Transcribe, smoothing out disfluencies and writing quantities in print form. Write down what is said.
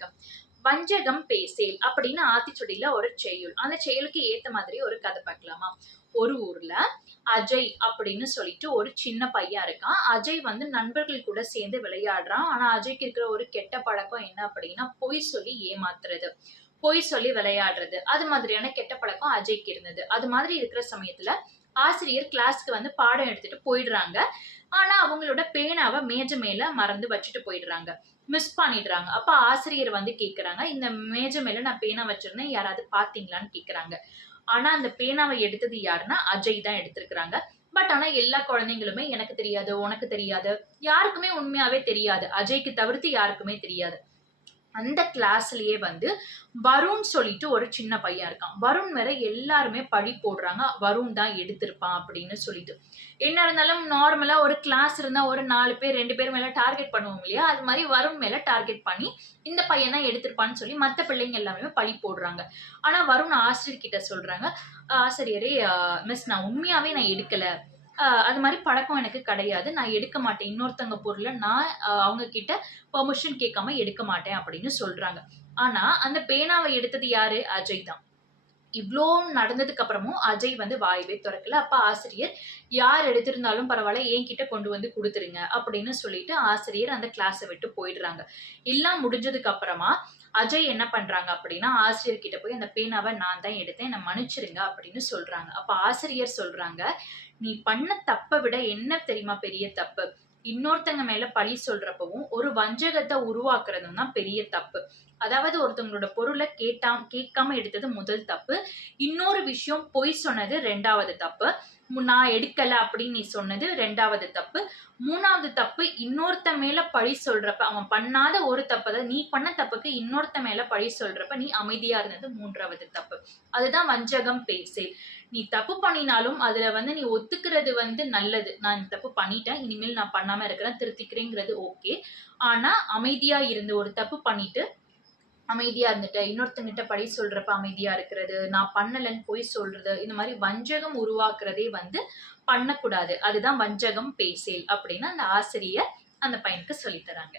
வணக்கம். வஞ்சகம் பேசேல் அப்படின்னு ஆத்திச்சுடியில ஒரு செய்யுள். அந்த செய்யுளுக்கு ஏத்த மாதிரி ஒரு கதை பார்க்கலாமா? ஒரு ஊர்ல அஜய் அப்படின்னு சொல்லிட்டு ஒரு சின்ன பையன் இருக்கான். அஜய் வந்து நண்பர்கள் கூட சேர்ந்து விளையாடுறான். ஆனா அஜய்க்கு இருக்கிற ஒரு கெட்ட பழக்கம் என்ன அப்படின்னா, பொய் சொல்லி ஏமாத்துறது. பொய் சொல்லி விளையாடுறது. அது மாதிரியான கெட்ட பழக்கம் அஜய்க்கு இருந்தது. அது மாதிரி இருக்கிற சமயத்துல ஆசிரியர் கிளாஸ்க்கு வந்து பாடம் எடுத்துட்டு போயிடுறாங்க. ஆனா அவங்களோட பேனாவ மேஜை மேல மறந்து வச்சுட்டு போயிடுறாங்க. மிஸ் பண்ணிடுறாங்க. அப்ப ஆசிரியர் வந்து கேட்கறாங்க, "இந்த மேஜை மேல நான் பேனா வச்சிருந்தேன். யாராவது பார்த்தீங்களான்னு?" கேட்கறாங்க. ஆனா அந்த பேனாவ எடுத்தது யாருன்னா, அஜய் தான் எடுத்திருக்கிறாங்க. ஆனா எல்லா குழந்தைங்களுமே எனக்கு தெரியாது, உனக்கு தெரியாது, யாருக்குமே உண்மையாவே தெரியாது. அஜய்க்கு தவிர்த்து யாருக்குமே தெரியாது. அந்த கிளாஸ்லயே வந்து வருண் சொல்லிட்டு ஒரு சின்ன பையன் இருக்கான். வருண் மேல எல்லாருமே பழி போடுறாங்க. வருண் தான் எடுத்திருப்பான் அப்படின்னு சொல்லிட்டு. என்ன இருந்தாலும் நார்மலா ஒரு கிளாஸ் இருந்தா ஒரு 4 பேர் 2 பேர் மேல டார்கெட் பண்ணுவோம் இல்லையா? அது மாரி வருண் மேல டார்கெட் பண்ணி, இந்த பையன் தான் எடுத்திருப்பான்னு சொல்லி மத்த பிள்ளைங்க எல்லாமே பழி போடுறாங்க. ஆனா வருண் ஆசிரியர் கிட்ட சொல்றாங்க, "ஆசிரியரே மிஸ் நான் உண்மையாவே நான் எடுக்கல. அது மாரி பழக்கம் எனக்கு கிடையாது. நான் எடுக்க மாட்டேன். இன்னொருத்தவங்க பொருள நான் அவங்க கிட்ட பெர்மிஷன் கேட்காம எடுக்க மாட்டேன் அப்படின்னு சொல்றாங்க. ஆனா, அந்த பேனாவ எடுத்தது யாரு? அஜய் தான். இவ்ளோ நடந்ததுக்கு அப்புறமும் அஜய் வந்து வாயவே தொறக்கல. அப்ப ஆசிரியர், "யார் எடுத்திருந்தாலும் பரவால்ல, என்கிட்ட கொண்டு வந்து குடுத்துருங்க." அப்படின்னு சொல்லிட்டு ஆசிரியர் அந்த கிளாஸ விட்டு போயிடுறாங்க. எல்லாம் முடிஞ்சதுக்கு அப்புறமா அஜய் என்ன பண்றாங்க அப்படின்னா, ஆசிரியர் கிட்ட போய், "அந்த பேனாவ நான் தான் எடுத்தேன். என்ன மன்னிச்சிடுங்க." அப்படின்னு சொல்றாங்க. அப்ப ஆசிரியர் சொல்றாங்க, "நீ பண்ண தப்ப விட என்ன தெரியுமா பெரிய தப்பு? இன்னொருத்தங்க மேல பழி சொல்றப்பவும், ஒரு வஞ்சகத்த உருவாக்குறதும் தான் பெரிய தப்பு. அதாவது ஒருத்தவங்களோட பொருள கேட்காம எடுத்தது முதல் தப்பு. இன்னொரு விஷயம் பொய் சொன்னது 2வது தப்பு. நான் எடுக்கல அப்படின்னு நீ சொன்னது 2வது தப்பு. 3வது தப்பு இன்னொருத்தன் மேல பழி சொல்றப்ப, அவன் பண்ணாத ஒரு தப்பு, அதாவது நீ பண்ண தப்புக்கு இன்னொருத்தன் மேல பழி சொல்றப்ப நீ அமைதியா இருந்தது 3வது தப்பு. அதுதான் வஞ்சகம் பேசேல். நீ தப்பு பண்ணினாலும் அதுல வந்து நீ ஒத்துக்கிறது வந்து நல்லது. நான் இந்த தப்பு பண்ணிட்டேன். இனிமேல் நான் பண்ணாம இருக்கிறேன். திருத்திக்கிறேங்கிறது ஓகே. ஆனா அமைதியா இருந்து ஒரு தப்பு பண்ணிட்டு அமைதியா இருந்துட்டு, இன்னொருத்தங்கிட்ட பழி சொல்றப்ப அமைதியா இருக்கிறது, நான் பண்ணலன்னு பொய் சொல்றது, இந்த மாரி வஞ்சகம் உருவாக்குறதே வந்து பண்ணக்கூடாது. அதுதான் வஞ்சகம் பேசேல் அப்படின்னு அந்த ஆசிரியர் அந்த பையனுக்கு சொல்லி தராங்க.